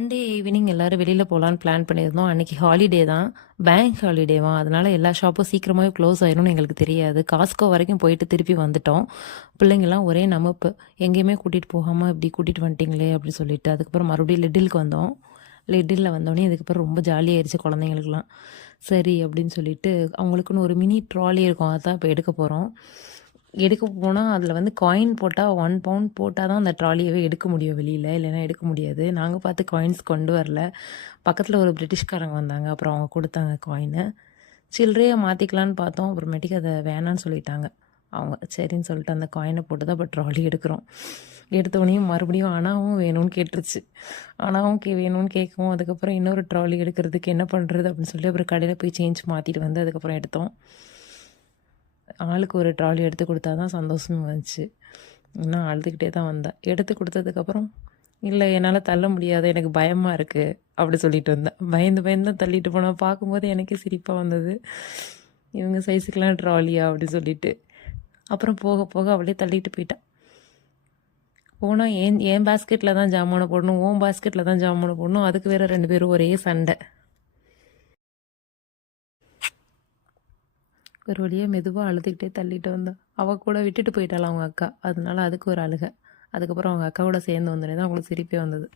Sunday evening எல்லாரும் வெளியில் போகலான்னு பிளான் பண்ணியிருந்தோம். அன்றைக்கி ஹாலிடே தான், பேங்க் ஹாலிடேவா, அதனால் எல்லா ஷாப்பும் சீக்கிரமாகவே க்ளோஸ் ஆயிரும்னு எங்களுக்கு தெரியாது. காஸ்கோ வரைக்கும் போயிட்டு திருப்பி வந்துட்டோம். பிள்ளைங்கள்லாம் ஒரே நமப்பு, எங்கேயுமே கூட்டிகிட்டு போகாமல் இப்படி கூட்டிகிட்டு வந்துட்டிங்களே அப்படி சொல்லிட்டு. அதுக்கப்புறம் மறுபடியும் லிட்டிலுக்கு வந்தோம். லிட்டிலில் வந்தோடனே அதுக்கப்புறம் ரொம்ப ஜாலியாகிடுச்சு குழந்தைங்களுக்குலாம். சரி அப்படின்னு சொல்லிட்டு அவங்களுக்குன்னு ஒரு மினி ட்ராலி இருக்கும், அதான் இப்போ எடுக்க போகிறோம். எடுக்க போனால் அதில் வந்து காயின் போட்டால் 1 பவுண்ட் போட்டால் தான் அந்த ட்ராலியவே எடுக்க முடியும் வெளியில், இல்லைன்னா எடுக்க முடியாது. நாங்கள் பார்த்து காயின்ஸ் கொண்டு வரல. பக்கத்தில் ஒரு பிரிட்டிஷ்காரங்க வந்தாங்க, அப்புறம் அவங்க கொடுத்தாங்க காயினை. சில்லறையாக மாற்றிக்கலான்னு பார்த்தோம், அப்புறமேட்டுக்கு அதை வேணான்னு சொல்லிட்டாங்க அவங்க. சரின்னு சொல்லிட்டு அந்த காயினை போட்டு தான் இப்போ ட்ராலி எடுக்கிறோம். எடுத்தோடனையும் மறுபடியும் அணாவும் வேணும்னு கேட்டுருச்சு. அணாவும் வேணும்னு கேட்கவும் அதுக்கப்புறம் இன்னொரு ட்ராலி எடுக்கிறதுக்கு என்ன பண்ணுறது அப்படின்னு சொல்லி அப்புறம் கடையில் போய் சேஞ்ச் மாற்றிட்டு வந்து அதுக்கப்புறம் எடுத்தோம். ஆளுக்கு ஒரு ட்ராலி எடுத்து கொடுத்தா தான் சந்தோஷமும் வந்துச்சு. இன்னும் அழுதுகிட்டே தான் வந்தேன். எடுத்து கொடுத்ததுக்கப்புறம், இல்லை என்னால் தள்ள முடியாது, எனக்கு பயமாக இருக்குது அப்படி சொல்லிட்டு வந்தேன். பயந்து பயந்து தான் தள்ளிட்டு போனால் பார்க்கும்போது எனக்கே சிரிப்பாக வந்தது. இவங்க சைஸுக்கெலாம் ட்ராலியா அப்படி சொல்லிட்டு. அப்புறம் போக போக அவளே தள்ளிட்டு போயிட்டான். போனால் என் பேஸ்கெட்டில் தான் ஜாமானை போடணும், ஓன் பேஸ்கெட்டில் தான் ஜாமானை போடணும், அதுக்கு வேறு 2 பேரும் ஒரே சண்டை. ஒரு வழியாக மெதுவாக அழுதுகிட்டே தள்ளிட்டு வந்தா. அவள் கூட விட்டுட்டு போயிட்டாள் அவங்க அக்கா, அதனால அதுக்கு ஒரு அழுகை. அதுக்கப்புறம் அவங்க அக்காவோட சேர்ந்து வந்தோடனே தான் அவங்களுக்கு சிரிப்பே வந்தது.